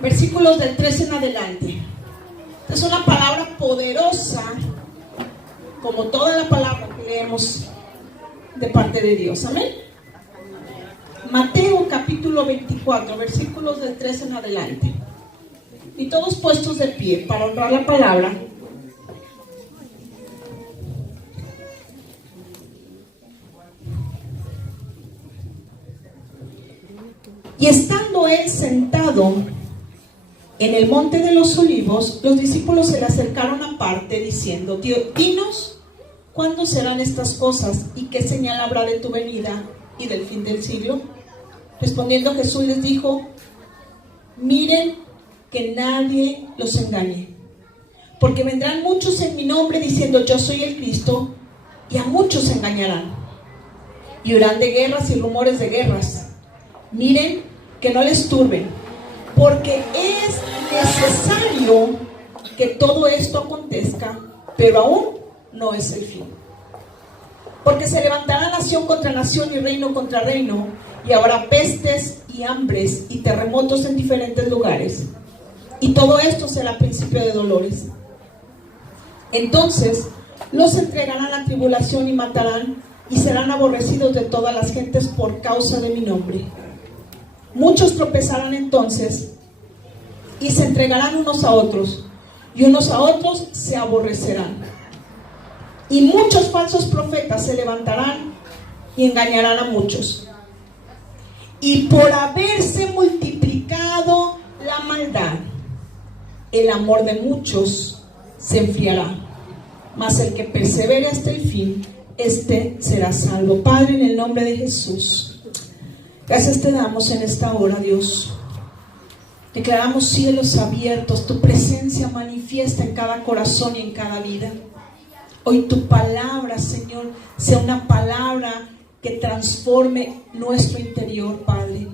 versículos del 13 en adelante. Es una palabra poderosa, como toda la palabra que leemos de parte de Dios. Amén. Mateo capítulo 24, versículos del 13 en adelante. Y todos puestos de pie para honrar la palabra. Y estando él sentado en el monte de los olivos, los discípulos se le acercaron aparte diciendo: dinos, ¿cuándo serán estas cosas? ¿Y qué señal habrá de tu venida y del fin del siglo? Respondiendo Jesús les dijo: miren que nadie los engañe, porque vendrán muchos en mi nombre diciendo: yo soy el Cristo, y a muchos se engañarán. Y oirán de guerras y rumores de guerras. Miren que no les turben, porque es necesario que todo esto acontezca, pero aún no es el fin. Porque se levantará nación contra nación y reino contra reino, y habrá pestes y hambres y terremotos en diferentes lugares. Y todo esto será principio de dolores. Entonces los entregarán a tribulación y matarán, y serán aborrecidos de todas las gentes por causa de mi nombre. Muchos tropezarán entonces y se entregarán unos a otros, y unos a otros se aborrecerán. Y muchos falsos profetas se levantarán y engañarán a muchos. Y por haberse multiplicado la maldad, el amor de muchos se enfriará. Mas el que persevere hasta el fin, este será salvo. Padre, en el nombre de Jesús, gracias te damos en esta hora, Dios. Declaramos cielos abiertos, tu presencia manifiesta en cada corazón y en cada vida. Hoy tu palabra, Señor, sea una palabra que transforme nuestro interior, Padre.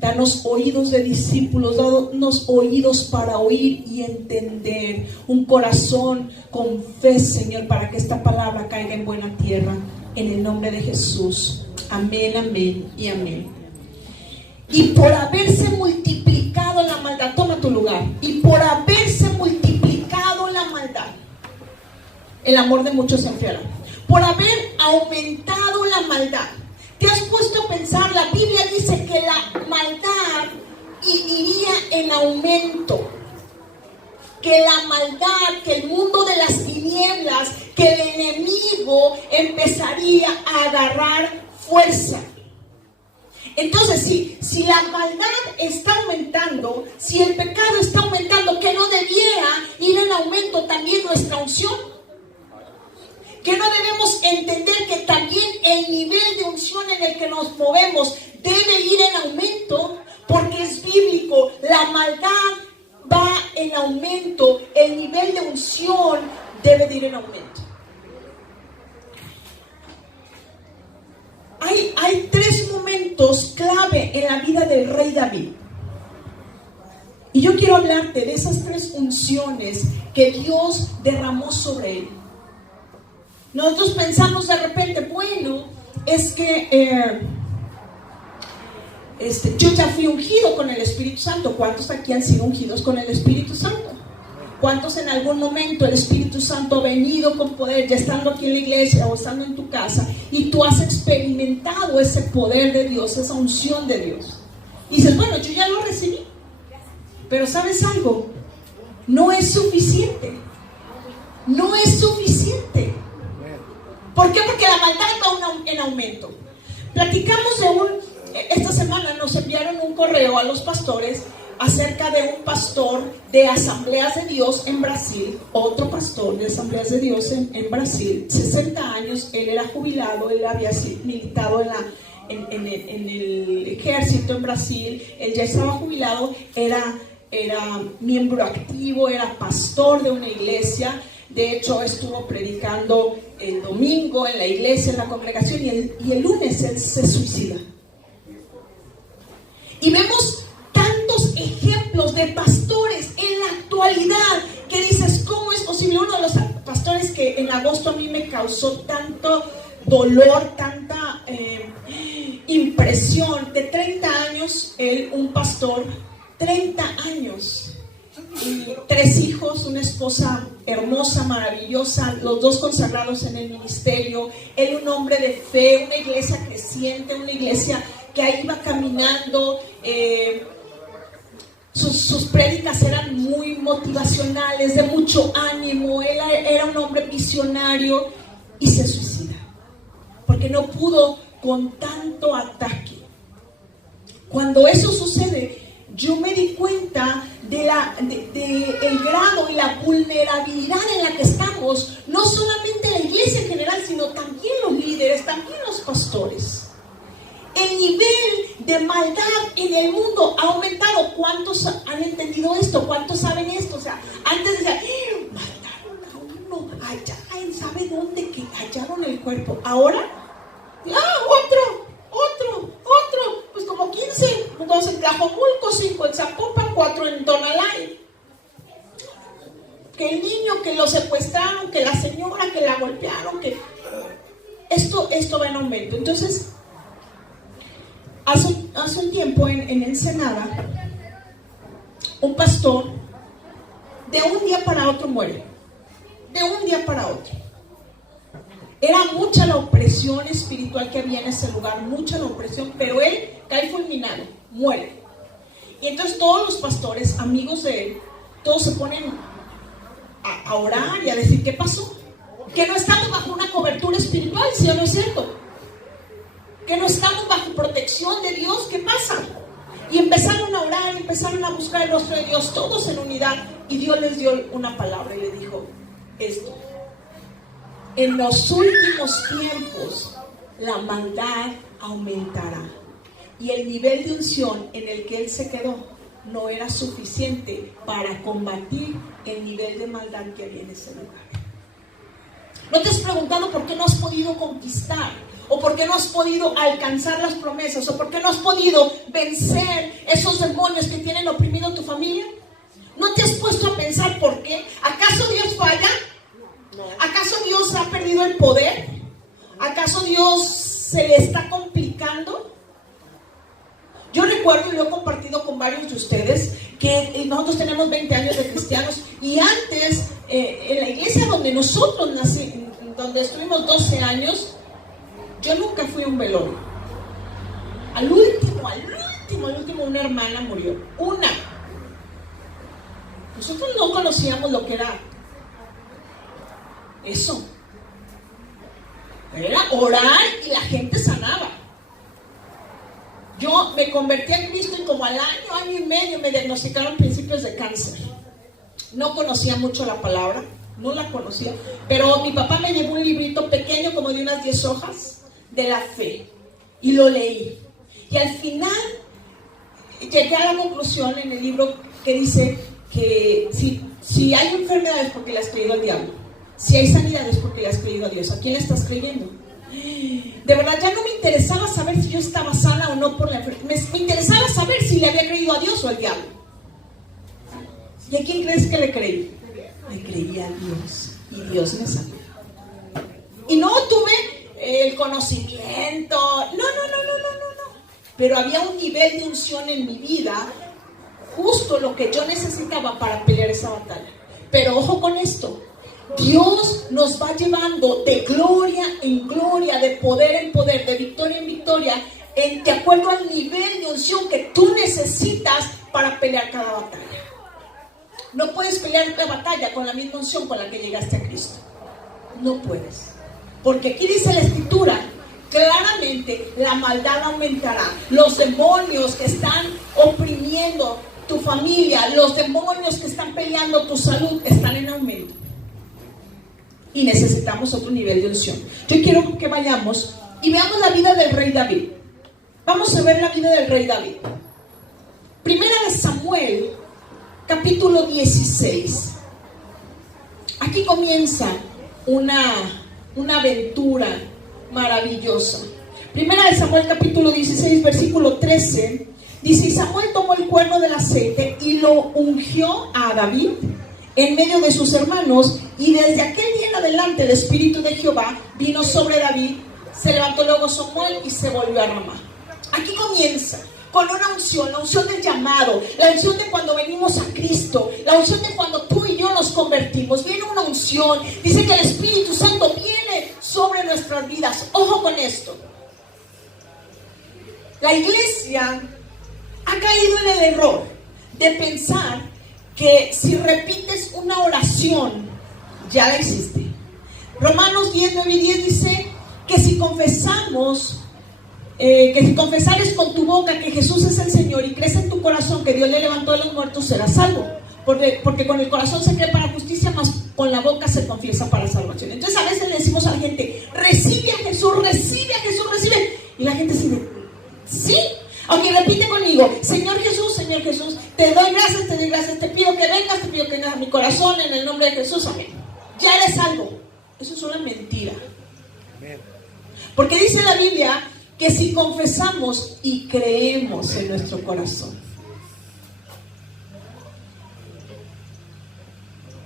Danos oídos de discípulos, danos oídos para oír y entender. Un corazón con fe, Señor, para que esta palabra caiga en buena tierra. En el nombre de Jesús. Amén, amén y amén. Y por haberse multiplicado la maldad, toma tu lugar. Y por haberse multiplicado la maldad, el amor de muchos se enfriará. Por haber aumentado la maldad. ¿Te has puesto a pensar? La Biblia dice que la maldad iría en aumento. Que la maldad, que el mundo de las tinieblas, que el enemigo empezaría a agarrar fuerza. Entonces, si la maldad está aumentando, si el pecado está aumentando, que no debiera ir en aumento también nuestra unción. Que no debemos entender que también el nivel de unción en el que nos movemos debe ir en aumento, porque es bíblico. La maldad va en aumento, el nivel de unción debe de ir en aumento. Hay tres momentos clave en la vida del rey David. Y yo quiero hablarte de esas tres unciones que Dios derramó sobre él. Nosotros pensamos de repente, bueno, es que yo ya fui ungido con el Espíritu Santo. ¿Cuántos aquí han sido ungidos con el Espíritu Santo? ¿Cuántos en algún momento el Espíritu Santo ha venido con poder, ya estando aquí en la iglesia o estando en tu casa, y tú has experimentado ese poder de Dios, esa unción de Dios? Y dices, bueno, yo ya lo recibí. Pero ¿sabes algo? No es suficiente. No es suficiente. ¿Por qué? Porque la maldad va en aumento. Platicamos esta semana nos enviaron un correo a los pastores acerca de un pastor de Asambleas de Dios en Brasil, otro pastor de Asambleas de Dios en Brasil, 60 años, él era jubilado, él había militado en el ejército en Brasil, él ya estaba jubilado, era miembro activo, era pastor de una iglesia. De hecho, estuvo predicando el domingo en la iglesia, en la congregación, y el lunes él se suicida. Y vemos tantos ejemplos de pastores en la actualidad que dices, ¿cómo es posible? Uno de los pastores que en agosto a mí me causó tanto dolor, tanta impresión, de 30 años, él, un pastor 30 años. Y 3 hijos, una esposa hermosa, maravillosa, los 2 consagrados en el ministerio, él un hombre de fe, una iglesia creciente, una iglesia que ahí iba caminando, sus prédicas eran muy motivacionales, de mucho ánimo, él era un hombre visionario y se suicida, porque no pudo con tanto ataque. Cuando eso sucede, yo me di cuenta de el grado y la vulnerabilidad en la que estamos, no solamente la iglesia en general, sino también los líderes, también los pastores. El nivel de maldad en el mundo ha aumentado. ¿Cuántos han entendido esto? ¿Cuántos saben esto? O sea, antes decían, mataron a uno allá, ¿sabe dónde? Que hallaron el cuerpo. Ahora, otro. Pues como 15, 2 en Tlajomulco, 5 en Zapopan, 4 en Tonalá. Que el niño, que lo secuestraron, que la señora, que la golpearon, que esto va en aumento. Entonces, hace un tiempo en Ensenada, un pastor de un día para otro muere. De un día para otro. Era mucha la opresión espiritual que había en ese lugar, mucha la opresión, pero él cae fulminado, muere. Y entonces todos los pastores, amigos de él, todos se ponen a orar y a decir, ¿qué pasó? Que no estamos bajo una cobertura espiritual, ¿sí o no es cierto? Que no estamos bajo protección de Dios, ¿qué pasa? Y empezaron a orar, empezaron a buscar el rostro de Dios, todos en unidad, y Dios les dio una palabra y le dijo esto: en los últimos tiempos la maldad aumentará, y el nivel de unción en el que él se quedó no era suficiente para combatir el nivel de maldad que había en ese lugar. ¿No te has preguntado por qué no has podido conquistar? ¿O por qué no has podido alcanzar las promesas? ¿O por qué no has podido vencer esos demonios que tienen oprimido a tu familia? ¿No te has puesto a pensar por qué? ¿Acaso Dios falla? ¿Acaso Dios ha perdido el poder? ¿Acaso Dios se le está complicando? Yo recuerdo, y lo he compartido con varios de ustedes, que nosotros tenemos 20 años de cristianos, y antes, en la iglesia donde nosotros nací, donde estuvimos 12 años, yo nunca fui a un velorio. Al último, una hermana murió. Una. Nosotros no conocíamos lo que era eso. Era orar y la gente sanaba. Yo me convertí a Cristo y como al año y medio me diagnosticaron principios de cáncer. No conocía mucho la palabra, no la conocía, pero mi papá me llevó un librito pequeño como de unas 10 hojas de la fe y lo leí. Y al final llegué a la conclusión en el libro que dice que si hay enfermedades porque le has creído al diablo, si hay sanidades porque le has creído a Dios. ¿A quién le estás creyendo? De verdad ya no me interesaba saber si yo estaba sana o no por la enfermedad. Me interesaba saber si le había creído a Dios o al diablo. ¿Y a quién crees que le creí? Le creí a Dios y Dios me sanó. Y no tuve el conocimiento, no. Pero había un nivel de unción en mi vida, justo lo que yo necesitaba para pelear esa batalla. Pero ojo con esto, Dios nos va llevando de gloria en gloria, de poder en poder, de victoria en victoria, de acuerdo al nivel de unción que tú necesitas para pelear cada batalla. No puedes pelear la batalla con la misma unción con la que llegaste a Cristo. No puedes. Porque aquí dice la Escritura, claramente la maldad aumentará. Los demonios que están oprimiendo tu familia, los demonios que están peleando tu salud, están en aumento. Y necesitamos otro nivel de unción. Yo quiero que vayamos y veamos la vida del rey David. Vamos a ver la vida del rey David. Primera de Samuel, capítulo 16. Aquí comienza una aventura maravillosa. Primera de Samuel, capítulo 16, versículo 13. Dice: y Samuel tomó el cuerno del aceite y lo ungió a David en medio de sus hermanos, y desde aquel día en adelante el espíritu de Jehová vino sobre David. Se levantó luego Samuel y se volvió a Ramá. Aquí comienza. con una unción, la unción del llamado, la unción de cuando venimos a Cristo, la unción de cuando tú y yo nos convertimos. Viene una unción, dice que el Espíritu Santo viene sobre nuestras vidas. Ojo con esto. La iglesia ha caído en el error de pensar que si repites una oración, ya la hiciste. Romanos 10, 9 y 10 dice que si confesamos, que si confesares con tu boca que Jesús es el Señor y crees en tu corazón que Dios le levantó de los muertos, serás salvo. Porque con el corazón se cree para justicia, mas con la boca se confiesa para salvación. Entonces a veces le decimos a la gente, recibe a Jesús, recibe a Jesús, recibe. Y la gente dice, sí. Aunque repite conmigo, Señor Jesús, te doy gracias, te pido que vengas a mi corazón en el nombre de Jesús, amén. Ya eres salvo. Eso es una mentira. Porque dice la Biblia que si confesamos y creemos en nuestro corazón,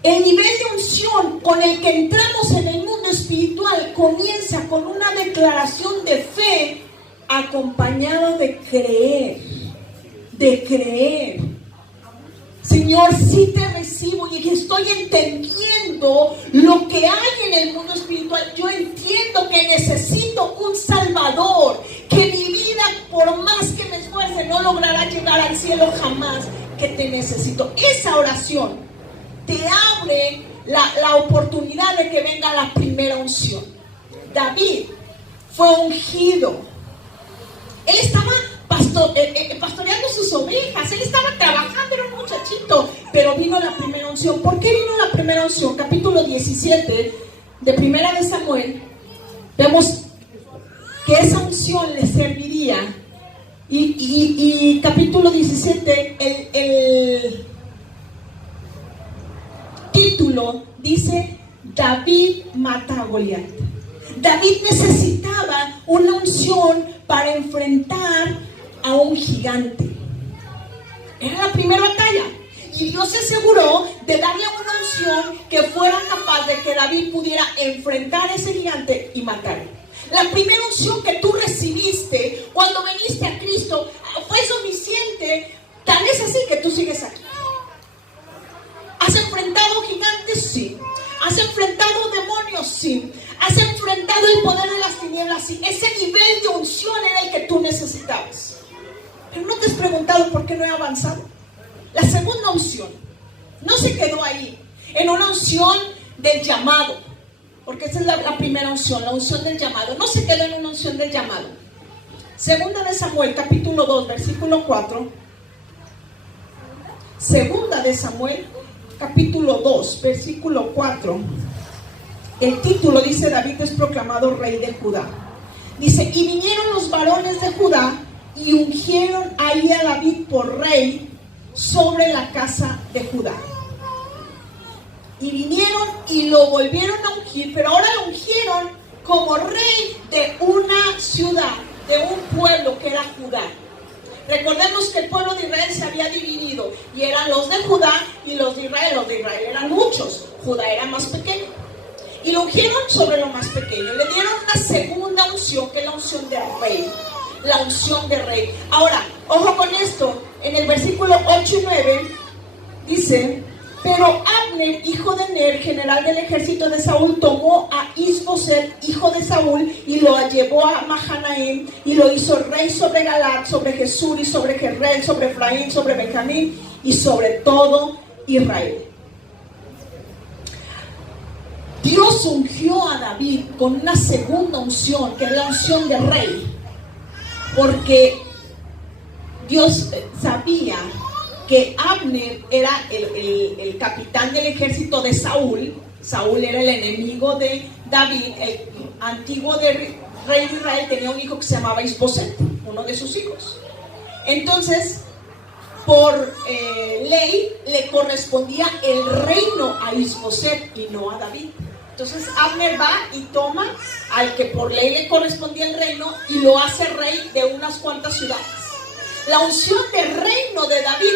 el nivel de unción con el que entramos en el mundo espiritual comienza con una declaración de fe acompañada de creer. Señor, sí te recibo y estoy entendiendo lo que hay en el mundo espiritual. Yo entiendo que necesito un Salvador, que mi vida, por más que me esfuerce, no logrará llegar al cielo jamás, que te necesito. Esa oración te abre la oportunidad de que venga la primera unción. David fue ungido. Él estaba pastoreando sus ovejas, él estaba trabajando, era un muchachito, pero vino la primera unción. ¿Por qué vino la primera unción? Capítulo 17 de Primera de Samuel, vemos que esa unción le serviría. Y capítulo 17, el título dice: David mata a Goliat. David necesitaba una unción para enfrentar a un gigante. Era la primera batalla y Dios se aseguró de darle una unción que fuera capaz de que David pudiera enfrentar a ese gigante y matarlo. La primera unción que tú recibiste cuando viniste a Cristo fue suficiente. Tal es así que tú sigues aquí. ¿Has enfrentado gigantes? Sí. ¿Has enfrentado demonios? Sí. ¿Has enfrentado el poder de las tinieblas? Sí. Ese nivel de unción era el que tú necesitabas. Pero no te has preguntado por qué no he avanzado. La segunda unción no se quedó ahí, en una unción del llamado, porque esa es la primera unción, la unción del llamado. No se quedó en una unción del llamado. Segunda de Samuel, capítulo 2, versículo 4. Segunda de Samuel, capítulo 2, versículo 4. El título dice: David es proclamado rey de Judá. Dice: y vinieron los varones de Judá y ungieron ahí a David por rey sobre la casa de Judá. Y vinieron y lo volvieron a ungir, pero ahora lo ungieron como rey de una ciudad, de un pueblo que era Judá. Recordemos que el pueblo de Israel se había dividido y eran los de Judá y los de Israel. Los de Israel eran muchos, Judá era más pequeño. Y lo ungieron sobre lo más pequeño. Le dieron una segunda unción, que es la unción de rey. La unción de rey. Ahora, ojo con esto. En el versículo 8 y 9 dice: pero Abner, hijo de Ner, general del ejército de Saúl, tomó a Isboset, hijo de Saúl, y lo llevó a Mahanaim, y lo hizo rey sobre Galaad, sobre Jesús, y sobre Jerreel, sobre Efraín, sobre Benjamín, y sobre todo Israel. Dios ungió a David con una segunda unción, que es la unción de rey, porque Dios sabía que Abner era el capitán del ejército de Saúl. Saúl era el enemigo de David. El antiguo rey de Israel tenía un hijo que se llamaba Isboset, uno de sus hijos. Entonces, por ley, le correspondía el reino a Isboset y no a David. Entonces Abner va y toma al que por ley le correspondía el reino y lo hace rey de unas cuantas ciudades. La unción de reino de David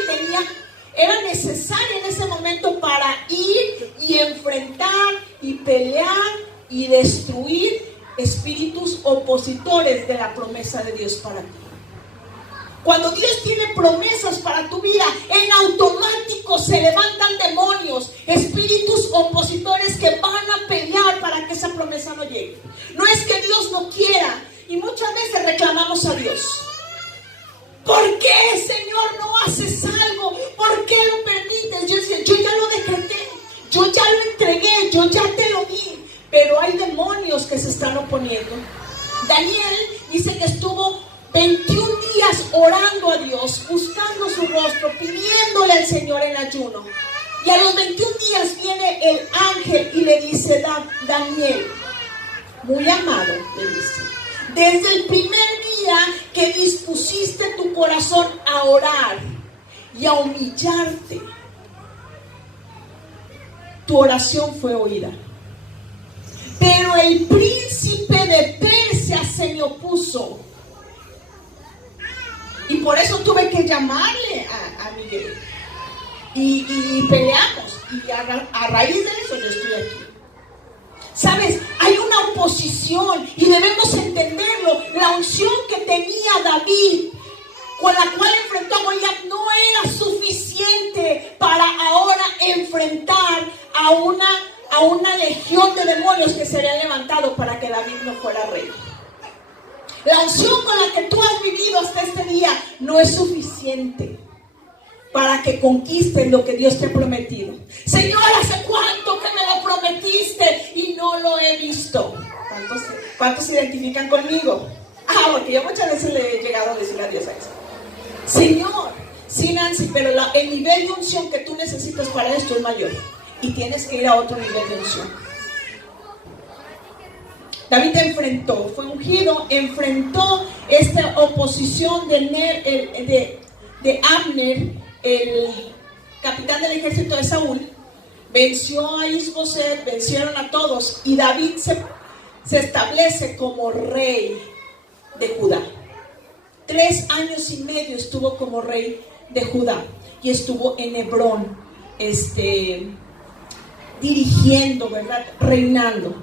era necesaria en ese momento para ir y enfrentar y pelear y destruir espíritus opositores de la promesa de Dios para ti. Cuando Dios tiene promesas para tu vida, en automático se levantan demonios, espíritus opositores que van a pelear para que esa promesa no llegue. No es que Dios no quiera, y muchas veces reclamamos a Dios. ¿Por qué, Señor, no haces algo? ¿Por qué lo permites? Yo decía, yo ya lo decreté, yo ya lo entregué, yo ya te lo di. Pero hay demonios que se están oponiendo. Daniel dice que estuvo 21 días orando a Dios, buscando su rostro, pidiéndole al Señor en ayuno. Y a los 21 días viene el ángel y le dice, Daniel, muy amado, le dice, desde el primer día que dispusiste tu corazón a orar y a humillarte, tu oración fue oída. Pero el príncipe de Persia se me opuso. Y por eso tuve que llamarle a Miguel. Y peleamos. Y a raíz de eso yo estoy aquí. ¿Sabes? Hay una oposición y debemos entenderlo. La unción que tenía David, con la cual enfrentó a Goliat, no era suficiente para ahora enfrentar a una legión de demonios que se habían levantado para que David no fuera rey. La unción con la que tú has vivido hasta este día no es suficiente para que conquistes lo que Dios te ha prometido. Señor, ¿hace cuánto que me lo prometiste y no lo he visto? ¿Cuántos se identifican conmigo? Porque yo muchas veces le he llegado a decir adiós a eso. Señor, sí, Nancy, pero el nivel de unción que tú necesitas para esto es mayor. Y tienes que ir a otro nivel de unción. David fue ungido, enfrentó esta oposición de Abner, el capitán del ejército de Saúl. Venció a Isboset, vencieron a todos, y David se establece como rey de Judá. 3 años y medio estuvo como rey de Judá, y estuvo en Hebrón, dirigiendo, ¿verdad? Reinando.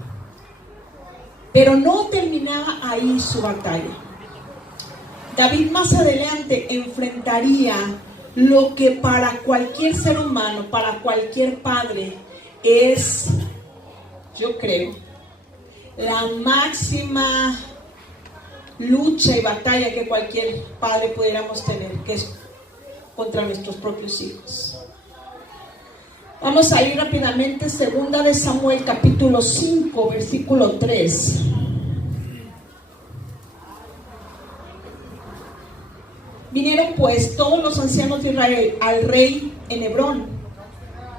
Pero no terminaba ahí su batalla. David más adelante enfrentaría lo que para cualquier ser humano, para cualquier padre, es, yo creo, la máxima lucha y batalla que cualquier padre pudiéramos tener, que es contra nuestros propios hijos. Vamos a ir rápidamente, 2 de Samuel, capítulo 5, versículo 3. Vinieron pues todos los ancianos de Israel al rey en Hebrón,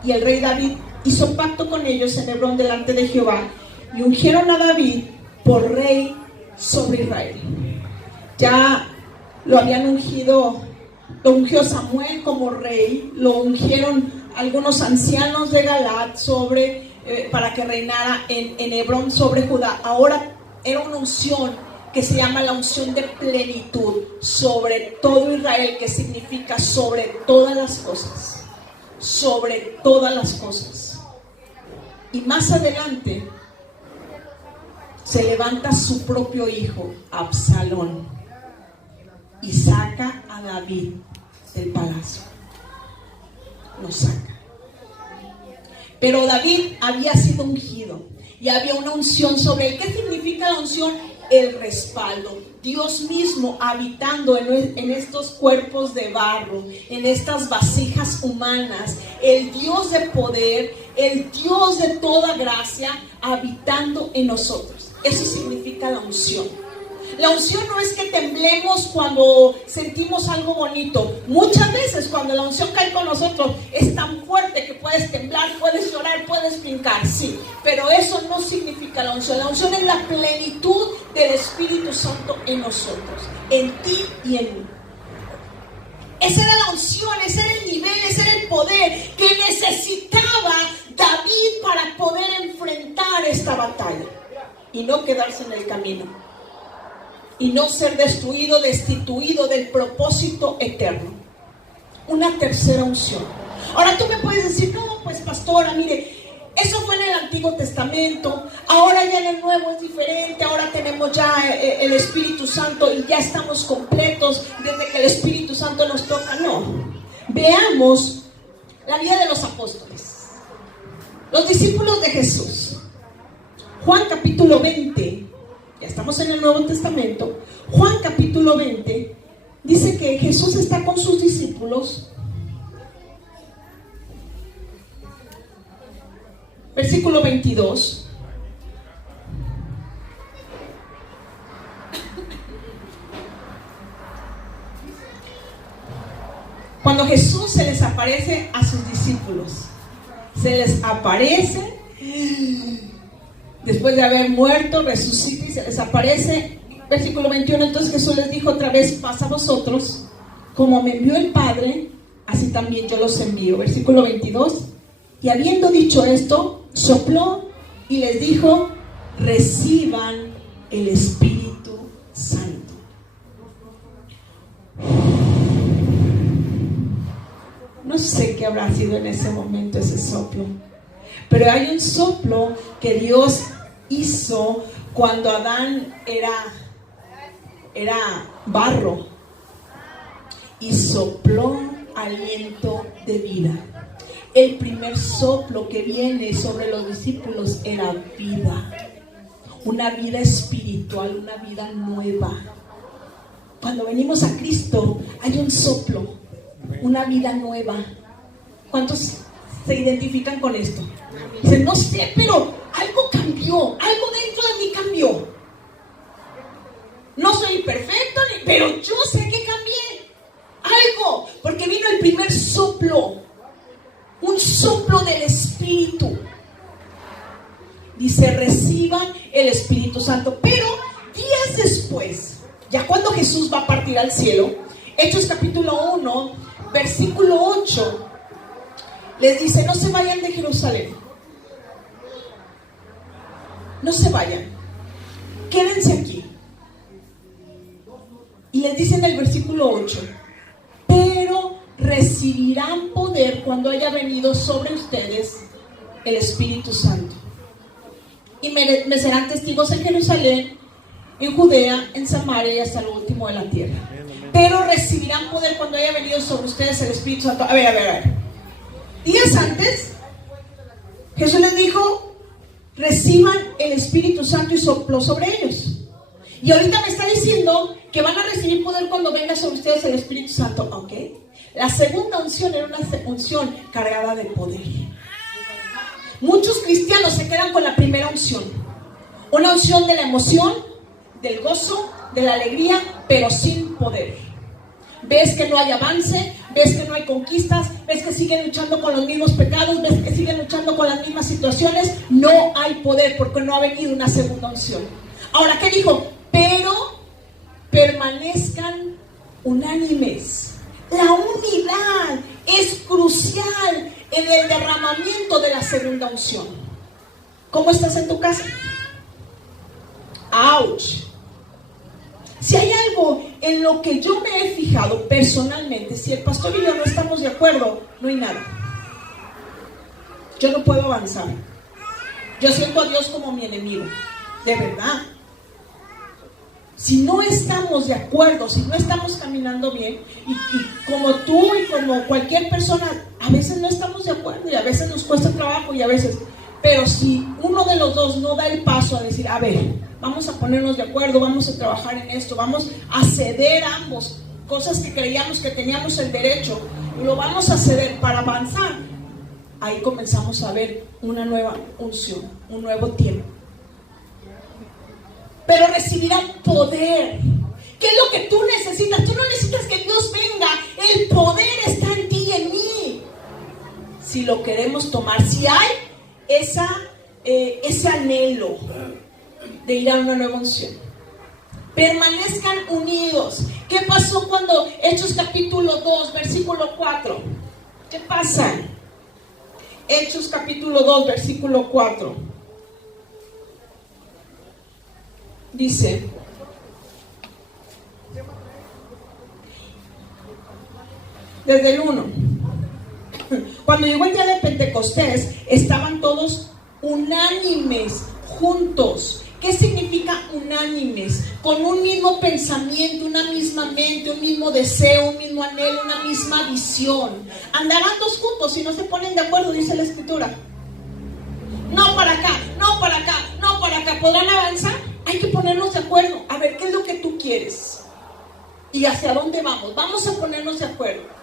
y el rey David hizo pacto con ellos en Hebrón delante de Jehová, y ungieron a David por rey sobre Israel. Ya lo habían ungido, lo ungió Samuel como rey, lo ungieron algunos ancianos de Galat para que reinara en Hebrón sobre Judá. Ahora era una unción que se llama la unción de plenitud sobre todo Israel, que significa sobre todas las cosas, sobre todas las cosas. Y más adelante se levanta su propio hijo, Absalón, y saca a David del palacio. Lo saca. Pero David había sido ungido y había una unción sobre él. ¿Qué significa la unción? El respaldo. Dios mismo habitando en estos cuerpos de barro, en estas vasijas humanas. El Dios de poder, el Dios de toda gracia habitando en nosotros. Eso significa la unción. La unción no es que temblemos cuando sentimos algo bonito. Muchas veces cuando la unción cae con nosotros es tan fuerte que puedes temblar, puedes llorar, puedes brincar, sí. Pero eso no significa la unción. La unción es la plenitud del Espíritu Santo en nosotros, en ti y en mí. Esa era la unción, ese era el nivel, ese era el poder que necesitaba David para poder enfrentar esta batalla y no quedarse en el camino. Y no ser destruido, destituido del propósito eterno. Una tercera unción. Ahora tú me puedes decir, no, pues pastora, mire, Eso fue en el Antiguo Testamento. Ahora ya en el Nuevo es diferente. Ahora tenemos ya el Espíritu Santo y ya estamos completos desde que el Espíritu Santo nos toca. No. Veamos la vida de los apóstoles, los discípulos de Jesús. Juan capítulo 20. Ya estamos en el Nuevo Testamento. Juan capítulo 20 dice que Jesús está con sus discípulos. Versículo 22. Cuando Jesús se les aparece a sus discípulos, se les aparece después de haber muerto, resucita y se les aparece. Versículo 21. Entonces Jesús les dijo otra vez: paz a vosotros, como me envió el Padre, así también yo los envío. Versículo 22. Y habiendo dicho esto, sopló y les dijo: reciban el Espíritu Santo. No sé qué habrá sido en ese momento ese soplo, pero hay un soplo que Dios hizo cuando Adán era barro y sopló aliento de vida. El primer soplo que viene sobre los discípulos era vida, una vida espiritual, una vida nueva. Cuando venimos a Cristo hay un soplo, una vida nueva. ¿Cuántos se identifican con esto? Dicen: no sé, pero algo cambió, algo dentro de mí cambió. No soy perfecto, pero yo sé que cambié algo, porque vino el primer soplo, un soplo del Espíritu. Dice: reciban el Espíritu Santo. Pero días después, ya cuando Jesús va a partir al cielo, Hechos capítulo 1, versículo 8, les dice: no se vayan de Jerusalén, no se vayan, quédense aquí. Y les dice en el versículo 8: pero recibirán poder cuando haya venido sobre ustedes el Espíritu Santo, y me serán testigos en Jerusalén, en Judea, en Samaria y hasta lo último de la tierra. Pero recibirán poder cuando haya venido sobre ustedes el Espíritu Santo. A ver. Días antes, Jesús les dijo: reciban el Espíritu Santo, y sopló sobre ellos. Y ahorita me está diciendo que van a recibir poder cuando venga sobre ustedes el Espíritu Santo. Ok. La segunda unción era una unción cargada de poder. Muchos cristianos se quedan con la primera unción, una unción de la emoción, del gozo, de la alegría, pero sin poder. Ves que no hay avance, ves que no hay conquistas, ves que siguen luchando con los mismos pecados, ves que siguen luchando con las mismas situaciones. No hay poder porque no ha venido una segunda unción. Ahora, ¿qué dijo? Pero permanezcan unánimes. La unidad es crucial en el derramamiento de la segunda unción. ¿Cómo estás en tu casa? ¡Auch! Si hay algo en lo que yo me he fijado personalmente, si el pastor y yo no estamos de acuerdo, no hay nada. Yo no puedo avanzar. Yo siento a Dios como mi enemigo, de verdad. Si no estamos de acuerdo, si no estamos caminando bien, y como tú y como cualquier persona, a veces no estamos de acuerdo y a veces nos cuesta trabajo y a veces, pero si uno de los dos no da el paso a decir: a ver, vamos a ponernos de acuerdo, vamos a trabajar en esto, vamos a ceder ambos cosas que creíamos que teníamos el derecho, lo vamos a ceder para avanzar. Ahí comenzamos a ver una nueva unción, un nuevo tiempo. Pero recibirán poder. ¿Qué es lo que tú necesitas? Tú no necesitas que Dios venga. El poder está en ti y en mí. Si lo queremos tomar, si hay ese anhelo de ir a una nueva unción. Permanezcan unidos. ¿Qué pasó cuando Hechos capítulo 2, versículo 4? ¿Qué pasa? Hechos capítulo 2, versículo 4. Dice: desde el 1. Cuando llegó el día de Pentecostés, estaban todos unánimes, juntos. ¿Qué significa unánimes? Con un mismo pensamiento, una misma mente, un mismo deseo, un mismo anhelo, una misma visión. Andarán dos juntos si no se ponen de acuerdo, dice la Escritura. No para acá, no para acá, no para acá. ¿Podrán avanzar? Hay que ponernos de acuerdo. A ver, ¿qué es lo que tú quieres? ¿Y hacia dónde vamos? Vamos a ponernos de acuerdo.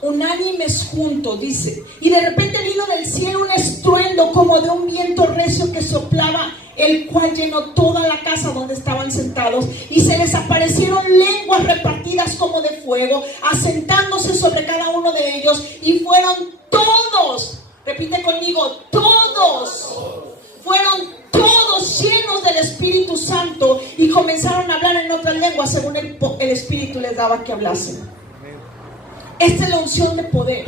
Unánimes juntos, dice. Y de repente vino del cielo un estruendo como de un viento recio que soplaba, el cual llenó toda la casa donde estaban sentados. Y se les aparecieron lenguas repartidas como de fuego, asentándose sobre cada uno de ellos. Y fueron todos, repite conmigo, todos. Fueron todos llenos del Espíritu Santo y comenzaron a hablar en otras lenguas según el Espíritu les daba que hablasen. Esta es la unción de poder.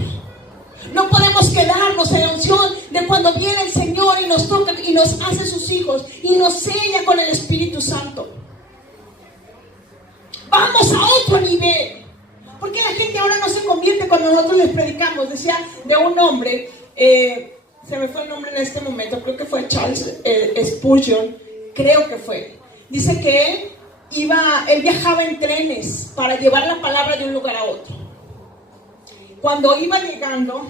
No podemos quedarnos en la unción de cuando viene el Señor y nos toca y nos hace sus hijos y nos sella con el Espíritu Santo. Vamos a otro nivel. Porque la gente ahora no se convierte cuando nosotros les predicamos. Decía de un hombre, se me fue el nombre en este momento, creo que fue Charles Spurgeon, creo que fue. Dice que él viajaba en trenes para llevar la palabra de un lugar a otro. Cuando iba llegando,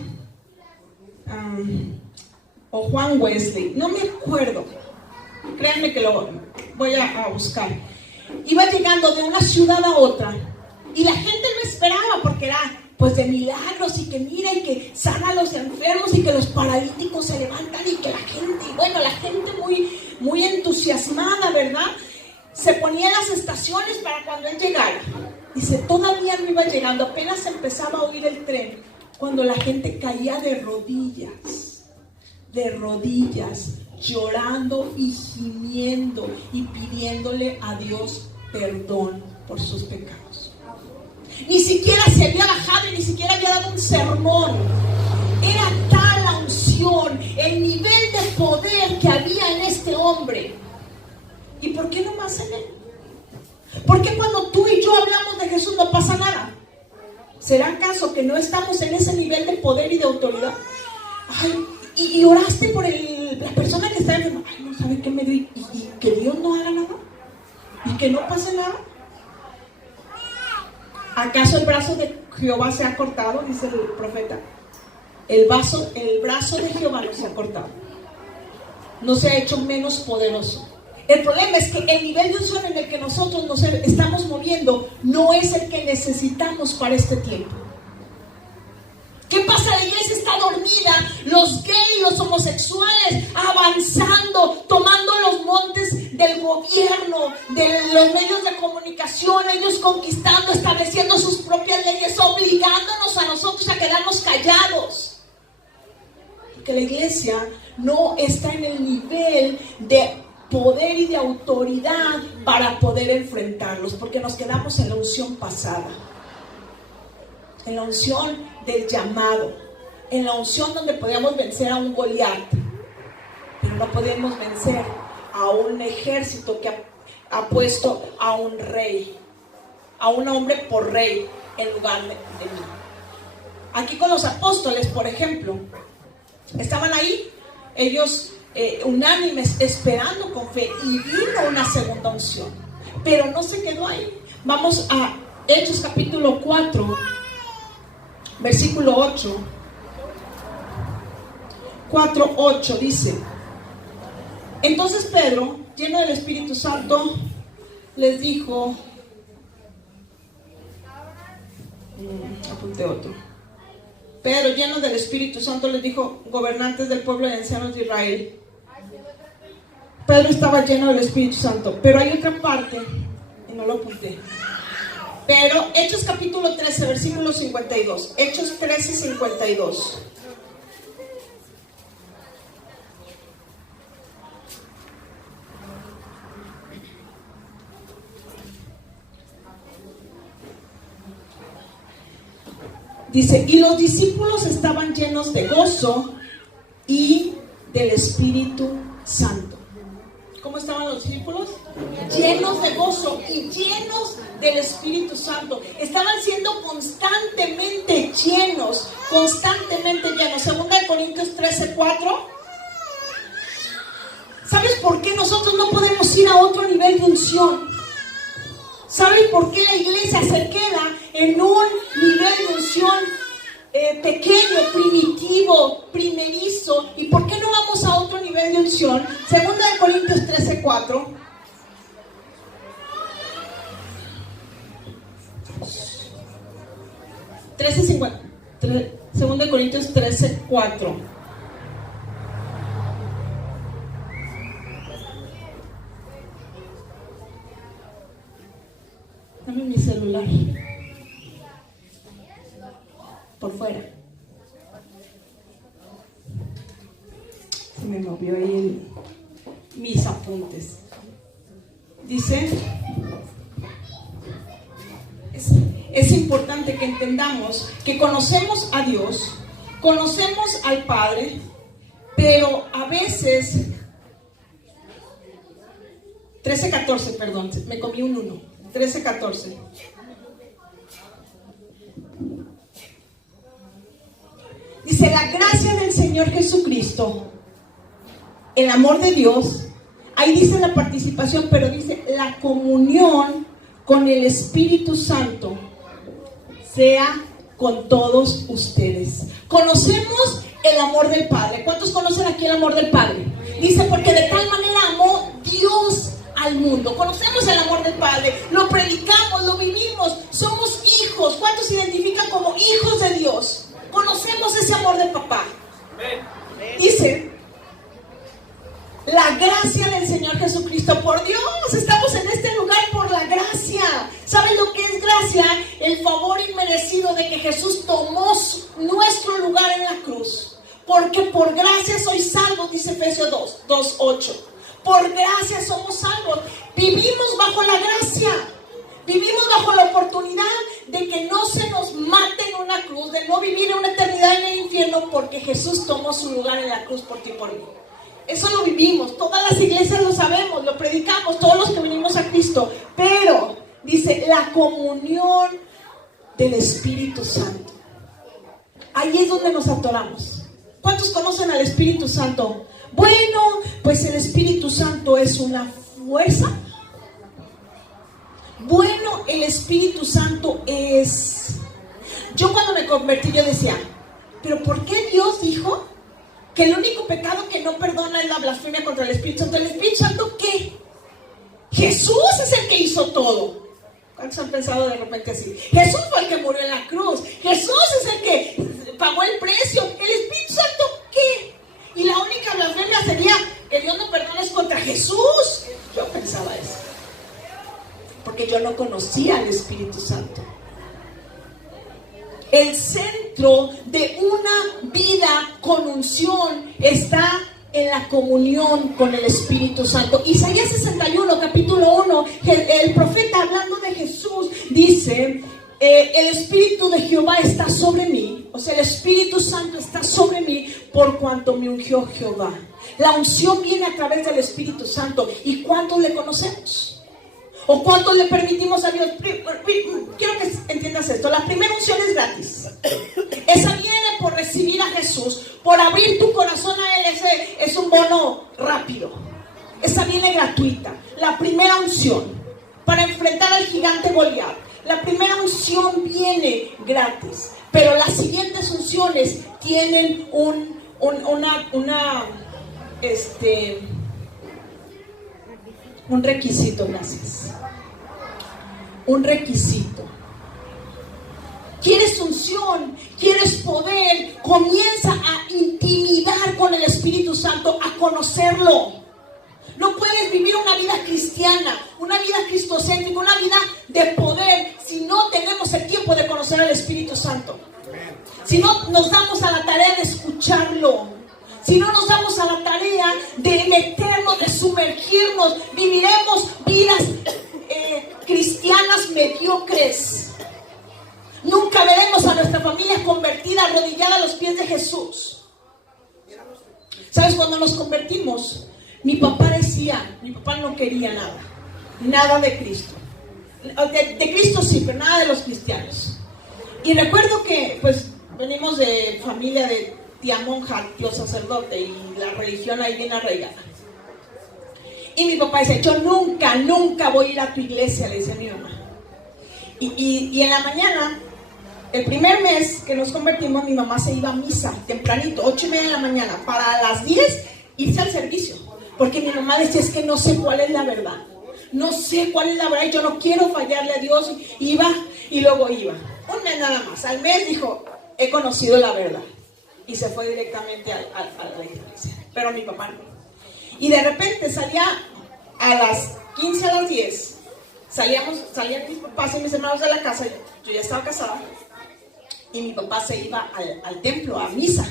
o Juan Wesley, no me acuerdo, créanme que lo voy a buscar. Iba llegando de una ciudad a otra y la gente lo esperaba porque era pues de milagros y que mira y que sana a los enfermos y que los paralíticos se levantan y que la gente muy entusiasmada, ¿verdad? Se ponía en las estaciones para cuando él llegara. Dice, todavía no iba llegando, apenas empezaba a oír el tren, cuando la gente caía de rodillas, llorando y gimiendo y pidiéndole a Dios perdón por sus pecados. Ni siquiera se había bajado y ni siquiera había dado un sermón. Era tal la unción, el nivel de poder que había en este hombre. ¿Y por qué no más en él? ¿Por qué cuando tú y yo hablamos de Jesús no pasa nada? ¿Será acaso que no estamos en ese nivel de poder y de autoridad? Ay, y oraste por la persona que está enferma. Ay, no sabe qué me dio. Y que Dios no haga nada. Y que no pase nada. ¿Acaso el brazo de Jehová se ha cortado? Dice el profeta. El brazo de Jehová no se ha cortado. No se ha hecho menos poderoso. El problema es que el nivel de unción en el que nosotros nos estamos moviendo no es el que necesitamos para este tiempo. ¿Qué pasa? La iglesia está dormida, los gays, los homosexuales avanzando, tomando los montes del gobierno, de los medios de comunicación, ellos conquistando, estableciendo sus propias leyes, obligándonos a nosotros a quedarnos callados. Porque la iglesia no está en el nivel de poder y de autoridad para poder enfrentarlos, porque nos quedamos en la unción pasada, en la unción del llamado, en la unción donde podíamos vencer a un Goliat, pero no podemos vencer a un ejército que ha puesto a un rey, a un hombre por rey en lugar de mí. Aquí con los apóstoles, por ejemplo, estaban ahí, ellos unánimes, esperando con fe, y vino una segunda unción, pero no se quedó ahí. Vamos a Hechos capítulo 4, versículo 8. 4:8 dice: entonces Pedro, lleno del Espíritu Santo, les dijo, apunté otro. Pedro, lleno del Espíritu Santo, les dijo, gobernantes del pueblo y ancianos de Israel. Pedro estaba lleno del Espíritu Santo, pero hay otra parte, y no lo apunté. Pero Hechos capítulo 13, versículo 52. Hechos 13, 52. Dice, y los discípulos estaban llenos de gozo y del Espíritu Santo. ¿Cómo estaban los discípulos? Llenos de gozo y llenos del Espíritu Santo. Estaban siendo constantemente llenos, constantemente llenos. 2 Corintios 13:4. ¿Sabes por qué nosotros no podemos ir a otro nivel de unción? ¿Sabes por qué la iglesia se queda en un nivel de unción pequeño, primitivo, primerizo? ¿Y por qué no vamos a otro nivel de unción? 2 Corintios 13:4. Segunda de Corintios 13:4. Dame mi celular. Por fuera. Se me movió ahí mis apuntes. Dice, es importante que entendamos que conocemos a Dios, conocemos al Padre, pero a veces 13:14, perdón, me comí un 1. 13:14. Dice, la gracia del Señor Jesucristo, el amor de Dios, ahí dice la participación, pero dice la comunión con el Espíritu Santo sea con todos ustedes. Conocemos el amor del Padre. ¿Cuántos conocen aquí el amor del Padre? Dice, porque de tal manera amó Dios al mundo. Conocemos el amor del Padre, lo predicamos, lo vivimos, somos hijos. ¿Cuántos se identifican como hijos de Dios? Conocemos ese amor del papá. Dice, la gracia del Señor Jesucristo, por Dios, estamos en este lugar por la gracia. ¿Saben lo que es gracia? El favor inmerecido de que Jesús tomó nuestro lugar en la cruz. Porque por gracia soy salvo, dice Efesios 2:8. Por gracia somos salvos. Vivimos bajo la gracia. Vivimos bajo la oportunidad de que no se nos mate en una cruz, de no vivir una eternidad en el infierno, porque Jesús tomó su lugar en la cruz por ti y por mí. Eso lo vivimos, todas las iglesias lo sabemos, lo predicamos, todos los que venimos a Cristo. Pero, dice, la comunión del Espíritu Santo. Ahí es donde nos atoramos. ¿Cuántos conocen al Espíritu Santo? Bueno, pues el Espíritu Santo es una fuerza. Bueno, el Espíritu Santo es... Yo cuando me convertí yo decía, ¿pero por qué Dios dijo que el único pecado que no perdona es la blasfemia contra el Espíritu Santo? ¿El Espíritu Santo qué? Jesús es el que hizo todo. ¿Cuántos han pensado de repente así? Jesús fue el que murió en la cruz. Jesús es el que pagó el precio. ¿El Espíritu Santo qué? Y la única blasfemia sería que Dios no perdona es contra Jesús. Yo pensaba eso, porque yo no conocía al Espíritu Santo. El centro de una vida con unción está en la comunión con el Espíritu Santo. Isaías 61, capítulo 1, el profeta hablando de Jesús dice, el Espíritu de Jehová está sobre mí. O sea, el Espíritu Santo está sobre mí por cuanto me ungió Jehová. La unción viene a través del Espíritu Santo. ¿Y cuántos le conocemos? ¿O cuánto le permitimos a Dios? Quiero que entiendas esto. La primera unción es gratis. Esa viene por recibir a Jesús, por abrir tu corazón a Él. Ese es un bono rápido. Esa viene gratuita. La primera unción para enfrentar al gigante Goliat. La primera unción viene gratis. Pero las siguientes unciones tienen un requisito, gracias. Un requisito. ¿Quieres unción? ¿Quieres poder? Comienza a intimidar con el Espíritu Santo, a conocerlo. No puedes vivir una vida cristiana, una vida cristocéntrica, una vida de poder si no tenemos el tiempo de conocer al Espíritu Santo. Si no nos damos a la tarea de escucharlo. Si no nos damos a la tarea de meternos, de sumergirnos, viviremos vidas cristianas mediocres. Nunca veremos a nuestra familia convertida, arrodillada a los pies de Jesús. ¿Sabes? Cuando nos convertimos, mi papá no quería nada de Cristo. De Cristo sí, pero nada de los cristianos. Y Y recuerdo que, pues, venimos de familia de tía monja, tío sacerdote, y la religión ahí bien arraigada. Y mi papá dice, yo nunca voy a ir a tu iglesia, le dice a mi mamá. Y en la mañana, el primer mes que nos convertimos, mi mamá se iba a misa tempranito, 8:30 de la mañana, para las 10 irse al servicio. Porque mi mamá decía, es que no sé cuál es la verdad. No sé cuál es la verdad y yo no quiero fallarle a Dios. Iba y luego iba. Un mes nada más. Al mes dijo, he conocido la verdad. Y se fue directamente a la iglesia. Pero mi papá no. Y de repente salía a las 15 a las 10. Salían mis papás y mis hermanos de la casa. Yo ya estaba casada. Y mi papá se iba al templo, a misa.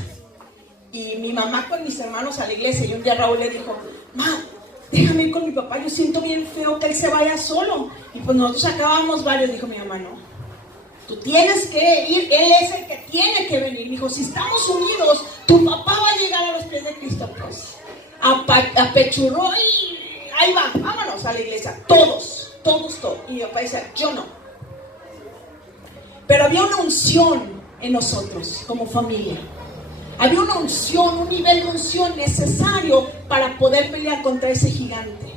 Y mi mamá con mis hermanos a la iglesia. Y un día Raúl le dijo, ma, déjame ir con mi papá, yo siento bien feo que él se vaya solo. Y pues nosotros acabamos varios. Dijo mi mamá, no, tú tienes que ir, él es el que tiene que venir. Me dijo, si estamos unidos, tu papá va a llegar a los pies de Cristo. Pues apechurró y ahí va, vámonos a la iglesia, todos. Y mi papá decía, yo no. Pero había una unción en nosotros como familia. Había una unción, un nivel de unción necesario para poder pelear contra ese gigante.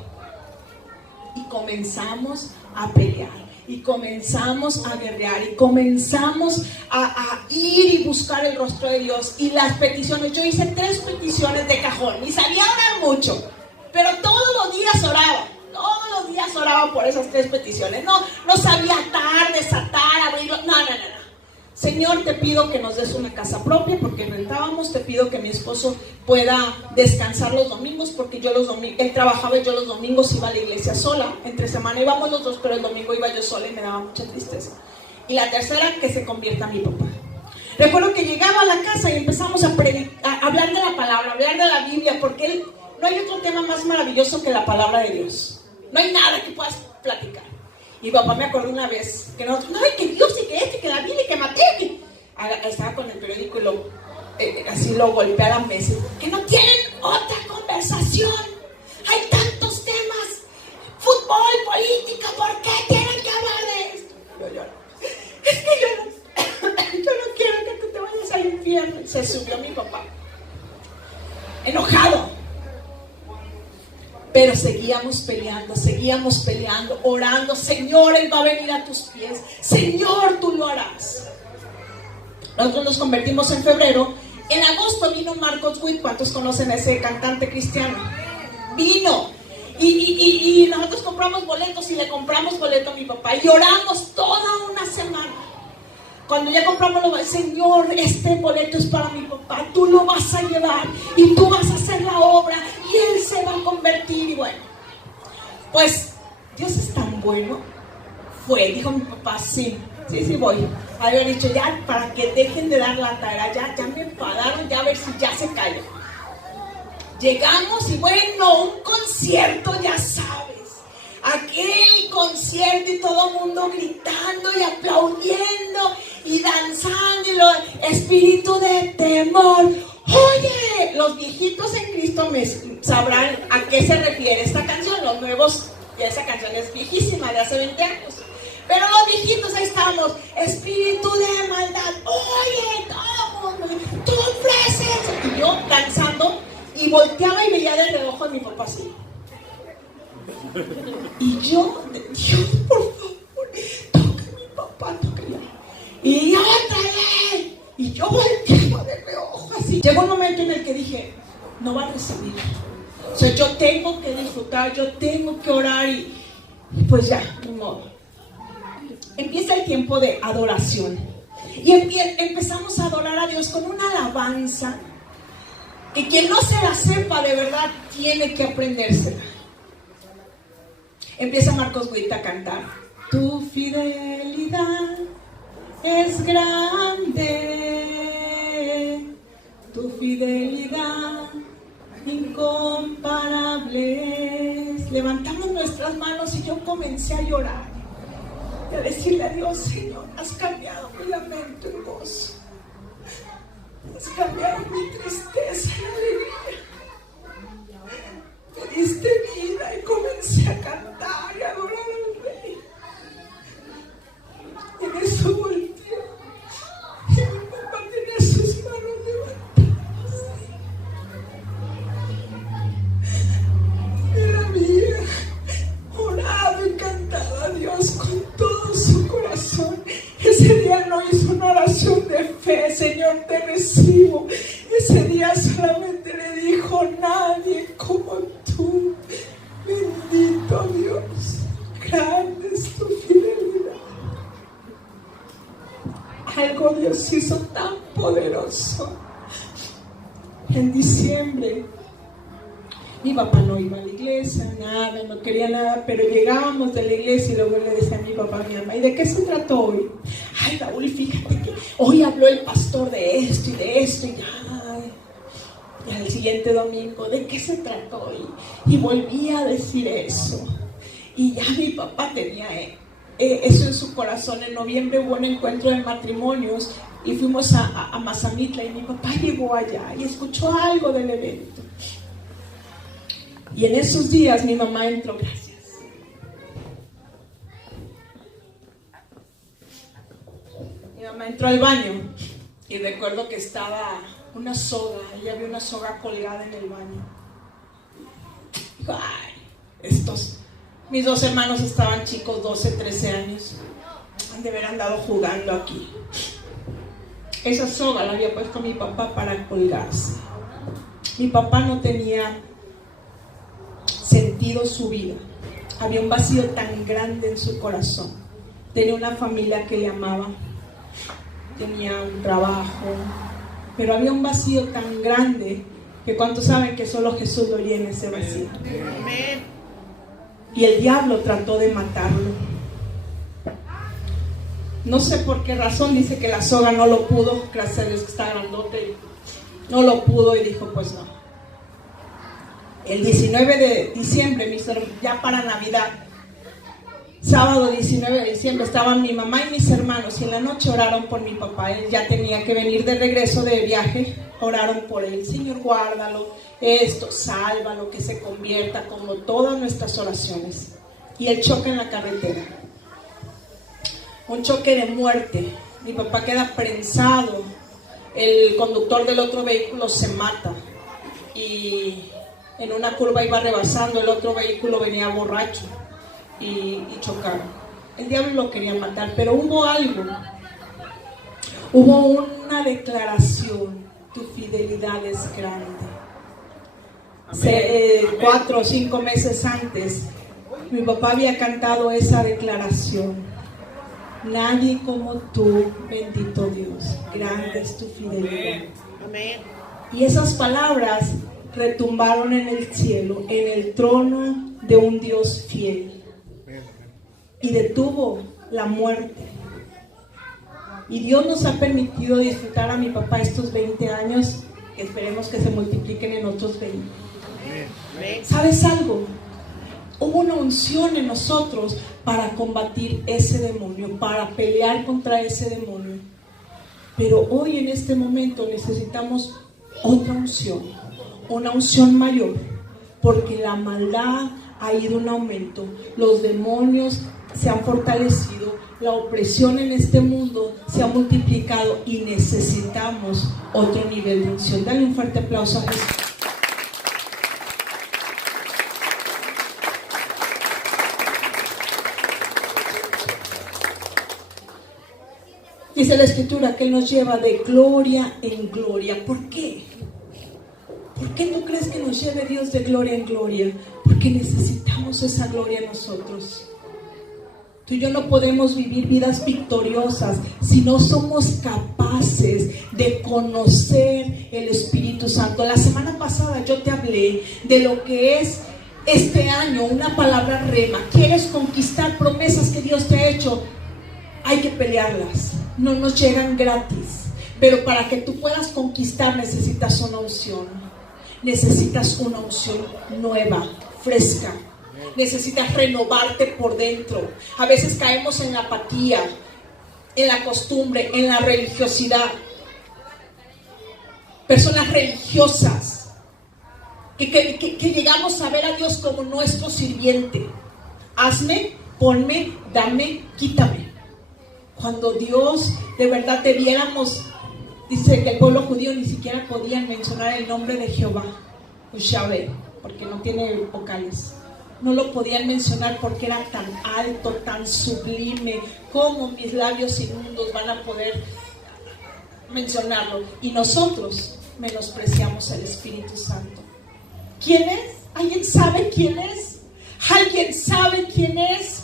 Y comenzamos a pelear, y comenzamos a guerrear, y comenzamos a ir y buscar el rostro de Dios. Y las peticiones, yo hice 3 peticiones de cajón, y sabía orar mucho, pero todos los días oraba por esas 3 peticiones. No sabía atar, desatar, abrirlo, no. Señor, te pido que nos des una casa propia porque rentábamos. Te pido que mi esposo pueda descansar los domingos porque él trabajaba y yo los domingos iba a la iglesia sola. Entre semana íbamos los dos, pero el domingo iba yo sola y me daba mucha tristeza. Y la tercera, que se convierta mi papá. Recuerdo que llegaba a la casa y empezamos a hablar de la palabra, hablar de la Biblia, porque no hay otro tema más maravilloso que la palabra de Dios. No hay nada que puedas platicar. Y papá me acordó una vez que no, que Dios y que esto y que la Biblia y que Mateo. Estaba con el periódico y así lo golpeé a la mesa. Que no tienen otra conversación. Hay tantos temas. Fútbol, política, ¿por qué tienen que hablar de esto? Yo lloro. Es que yo no quiero que tú te vayas al infierno. Se subió mi papá. Enojado. Pero seguíamos peleando, orando. Señor, Él va a venir a tus pies. Señor, tú lo harás. Nosotros nos convertimos en febrero. En agosto vino Marcos Witt. ¿Cuántos conocen a ese cantante cristiano? Vino. Y nosotros compramos boletos y le compramos boleto a mi papá. Y oramos toda una semana. Cuando ya compramos los boletos, Señor, este boleto es para mi papá. Tú lo vas a llevar y tú vas a hacer la obra. Y Él se va a convertir. Y bueno, pues Dios es tan bueno. Dijo mi papá, sí voy. Había dicho, ya, para que dejen de dar la tarea, ya me enfadaron, ya a ver si ya se callan. Llegamos y bueno, un concierto, ya sabes. Aquel concierto y todo el mundo gritando y aplaudiendo y danzando y lo espíritu de temor. Oye, los viejitos en Cristo sabrán a qué se refiere esta canción. Los nuevos, ya esa canción es viejísima, de hace 20 años. Pero los viejitos ahí estamos, espíritu de maldad. Oye, todo mundo, tu presencia. Y yo danzando y volteaba y veía de reojo a mi papá así. Y yo, Dios, por favor, toca a mi papá, toca ya. Y otra vez. Y yo volteaba de reojo así. Llegó un momento en el que dije, no va a recibir. O sea, yo tengo que disfrutar, yo tengo que orar y pues ya, ni modo. Empieza el tiempo de adoración. Y empezamos a adorar a Dios con una alabanza que quien no se la sepa de verdad tiene que aprendérsela. Empieza Marcos Witt a cantar. Tu fidelidad es grande, tu fidelidad incomparable. Levantamos nuestras manos y yo comencé a llorar y a decirle a Dios, Señor, has cambiado mi lamento en gozo, has cambiado mi tristeza en alegría. Me diste vida y comencé a cantar y a adorar al Rey. En eso volteé Señor, te recibo. Ese día solamente le dijo: nadie como tú. Bendito Dios, grande es tu fidelidad. Algo Dios hizo tan poderoso. En diciembre, mi papá no iba a la iglesia, nada, no quería nada, pero llegábamos de la iglesia y luego le decía a mi papá, a mi mamá: ¿y de qué se trató hoy? Ay, Raúl, fíjate que hoy habló el pastor de esto y de esto, y al siguiente domingo: ¿de qué se trató hoy? Y volvía a decir eso. Y ya mi papá tenía eso en su corazón. En noviembre hubo un encuentro de matrimonios y fuimos a Mazamitla, y mi papá llegó allá y escuchó algo del evento. Y en esos días mi mamá entró, gracias. Mi mamá entró al baño y recuerdo que estaba una soga, ella vio una soga colgada en el baño. Dijo: ay, mis dos hermanos estaban chicos, 12, 13 años, han de haber andado jugando aquí. Esa soga la había puesto mi papá para colgarse. Mi papá no tenía sentido su vida, había un vacío tan grande en su corazón. Tenía una familia que le amaba, tenía un trabajo, pero había un vacío tan grande que ¿cuántos saben que solo Jesús lo llena ese vacío? Amén. Y el diablo trató de matarlo. No sé por qué razón, dice que la soga no lo pudo, gracias a Dios que está grandote, no lo pudo, y dijo: pues no. El 19 de diciembre, ya para Navidad, sábado 19 de diciembre, estaban mi mamá y mis hermanos, y en la noche oraron por mi papá. Él ya tenía que venir de regreso de viaje. Oraron por él: Señor, guárdalo, sálvalo, que se convierta, como todas nuestras oraciones. Y él choca en la carretera, un choque de muerte. Mi papá queda prensado, el conductor del otro vehículo se mata, y en una curva iba rebasando, el otro vehículo venía borracho y chocaron. El diablo lo quería matar, pero hubo algo, hubo una declaración: tu fidelidad es grande. 4 o 5 meses antes, mi papá había cantado esa declaración: nadie como tú, bendito Dios, grande es tu fidelidad. Amén. Y esas palabras retumbaron en el cielo, en el trono de un Dios fiel, y detuvo la muerte. Y Dios nos ha permitido disfrutar a mi papá estos 20 años, que esperemos que se multipliquen en otros 20. ¿Sabes algo? Hubo una unción en nosotros para combatir ese demonio, para pelear contra ese demonio. Pero hoy, en este momento, necesitamos otra unción, una unción mayor, porque la maldad ha ido en aumento, los demonios se han fortalecido, la opresión en este mundo se ha multiplicado, y necesitamos otro nivel de unción. Dale un fuerte aplauso a Jesús. Dice la Escritura que Él nos lleva de gloria en gloria. ¿Por qué? ¿Por qué tú crees que nos lleve Dios de gloria en gloria? Porque necesitamos esa gloria en nosotros. Tú y yo no podemos vivir vidas victoriosas si no somos capaces de conocer el Espíritu Santo. La semana pasada yo te hablé de lo que es este año una palabra rema. ¿Quieres conquistar promesas que Dios te ha hecho? Hay que pelearlas. No nos llegan gratis. Pero para que tú puedas conquistar necesitas una unción. Necesitas una unción nueva, fresca. Necesitas renovarte por dentro. A veces caemos en la apatía, en la costumbre, en la religiosidad. Personas religiosas que llegamos a ver a Dios como nuestro sirviente. Hazme, ponme, dame, quítame. Cuando Dios de verdad debiéramos, dice que el pueblo judío ni siquiera podían mencionar el nombre de Jehová, Yahvé, porque no tiene vocales. No lo podían mencionar porque era tan alto, tan sublime. ¿Cómo mis labios inmundos van a poder mencionarlo. Y nosotros menospreciamos al Espíritu Santo. ¿Quién es? ¿Alguien sabe quién es? ¿Alguien sabe quién es?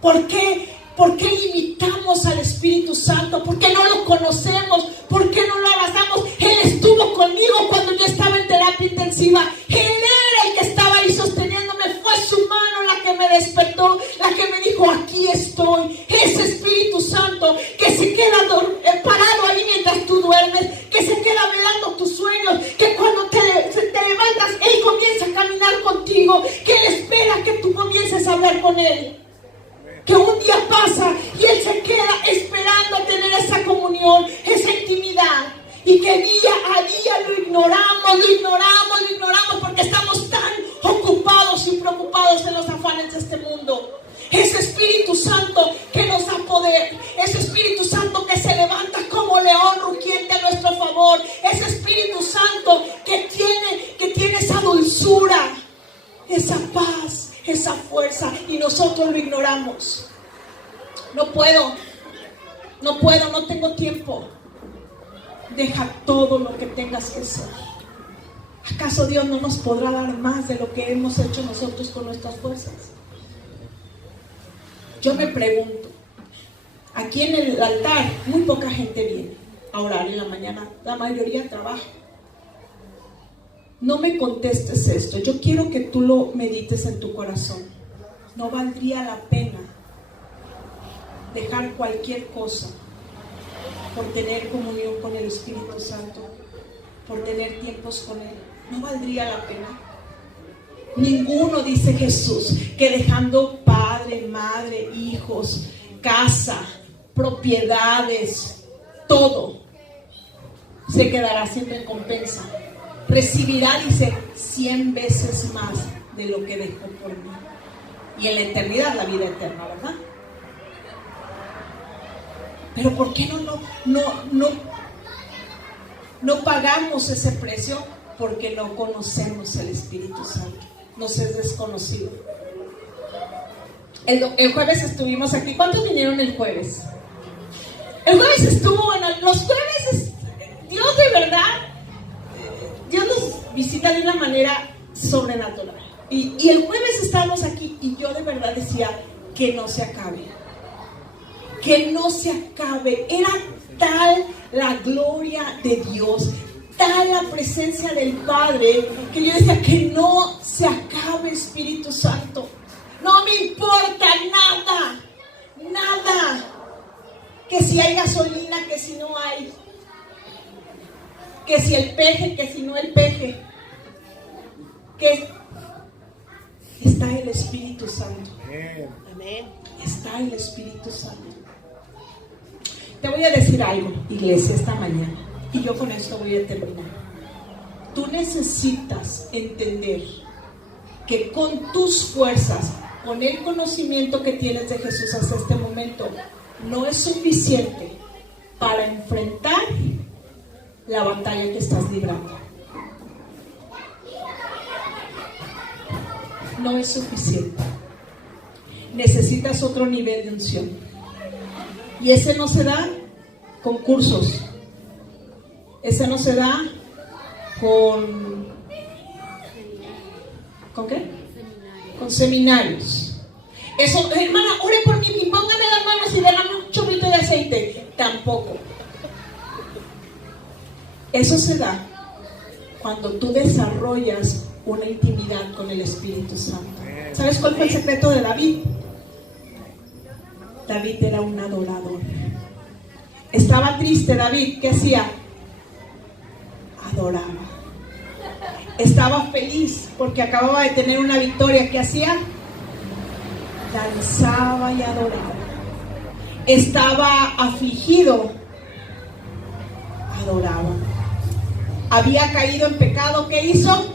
¿Por qué limitamos al Espíritu Santo? ¿Por qué no lo conocemos? ¿Por qué no lo abrazamos? Él estuvo conmigo cuando yo estaba en terapia intensiva. Él era el que estaba ahí sosteniéndome. Fue su mano la que me despertó, la que me dijo, aquí estoy. Ese Espíritu Santo que se queda parado ahí mientras tú duermes, que se queda velando tus sueños, que cuando te levantas, Él comienza a caminar contigo, que Él espera que tú comiences a hablar con Él. Que un día pasa y Él se queda esperando a tener esa comunión, esa intimidad. Y que día a día lo ignoramos porque estamos tan ocupados y preocupados en los afanes de este mundo. Ese Espíritu Santo que nos da poder, ese Espíritu Santo que se levanta como león rugiente a nuestro favor, ese Espíritu Santo que tiene esa dulzura, esa paz, esa fuerza, y nosotros lo ignoramos. No puedo, no tengo tiempo. Deja todo lo que tengas que hacer. ¿Acaso Dios no nos podrá dar más de lo que hemos hecho nosotros con nuestras fuerzas? Yo me pregunto, aquí en el altar muy poca gente viene a orar en la mañana, la mayoría trabaja. No me contestes esto, yo quiero que tú lo medites en tu corazón. No valdría la pena dejar cualquier cosa por tener comunión con el Espíritu Santo, por tener tiempos con Él. No valdría la pena. Ninguno, dice Jesús, que dejando padre, madre, hijos, casa, propiedades, todo, se quedará sin recompensa. Recibirá, dice, 100 veces más de lo que dejó por mí. Y en la eternidad, la vida eterna, ¿verdad? Pero ¿por qué no pagamos ese precio? Porque no conocemos el Espíritu Santo. Nos es desconocido. El jueves estuvimos aquí. ¿Cuántos vinieron el jueves? El jueves estuvo, bueno, los jueves, Dios de verdad, Dios nos visita de una manera sobrenatural. Y el jueves estábamos aquí y yo de verdad decía que no se acabe. Que no se acabe. Era tal la gloria de Dios, tal la presencia del Padre, que yo decía que no se acabe, Espíritu Santo. No me importa nada. Que si hay gasolina, que si no hay. Que si el peje, que si no el peje. Que está el Espíritu Santo. Amén. Está el Espíritu Santo. Te voy a decir algo, iglesia, esta mañana, y yo con esto voy a terminar. Tú necesitas entender que con tus fuerzas, con el conocimiento que tienes de Jesús hasta este momento, no es suficiente para enfrentar la batalla que estás librando. No es suficiente. Necesitas otro nivel de unción. Y ese no se da con cursos. Ese no se da con qué? Con seminarios. Eso, hermana, ore por mí y póngame las manos y déjame un chorrito de aceite. Tampoco. Eso se da cuando tú desarrollas una intimidad con el Espíritu Santo. ¿Sabes cuál fue el secreto de David? David era un adorador. Estaba triste David, ¿qué hacía? Adoraba. Estaba feliz porque acababa de tener una victoria, ¿qué hacía? Danzaba y adoraba. Estaba afligido, adoraba. Había caído en pecado, ¿qué hizo?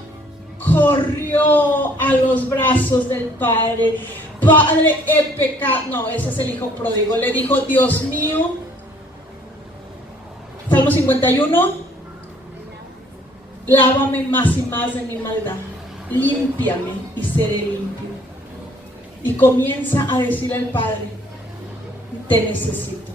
Corrió a los brazos del Padre. Padre, he pecado. No, ese es el hijo pródigo. Le dijo, Dios mío, Salmo 51, lávame más y más de mi maldad, límpiame y seré limpio. Y comienza a decirle al Padre, te necesito.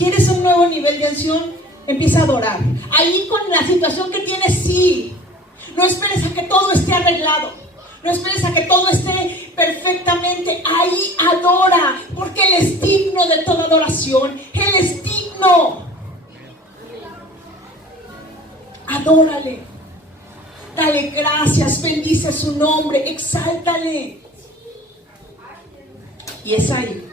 ¿Quieres un nuevo nivel de unción? Empieza a adorar. Ahí con la situación que tienes, sí. No esperes a que todo esté arreglado. No esperes a que todo esté perfectamente. Ahí adora, porque Él es digno de toda adoración. Él es digno. Adórale. Dale gracias, bendice su nombre, exáltale. Y es ahí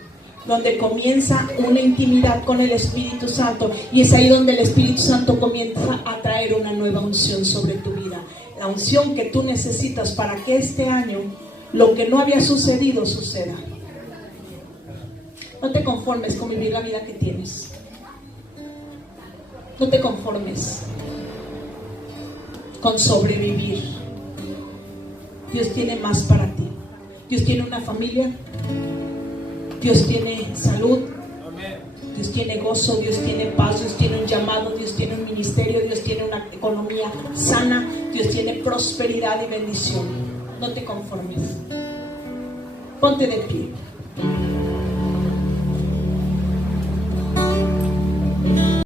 donde comienza una intimidad con el Espíritu Santo. Y es ahí donde el Espíritu Santo comienza a traer una nueva unción sobre tu vida. La unción que tú necesitas para que este año lo que no había sucedido suceda. No te conformes con vivir la vida que tienes. No te conformes con sobrevivir. Dios tiene más para ti. Dios tiene una familia. Dios tiene salud. Dios tiene gozo. Dios tiene paz. Dios tiene un llamado. Dios tiene un ministerio. Dios tiene una economía sana. Dios tiene prosperidad y bendición. No te conformes. Ponte de pie.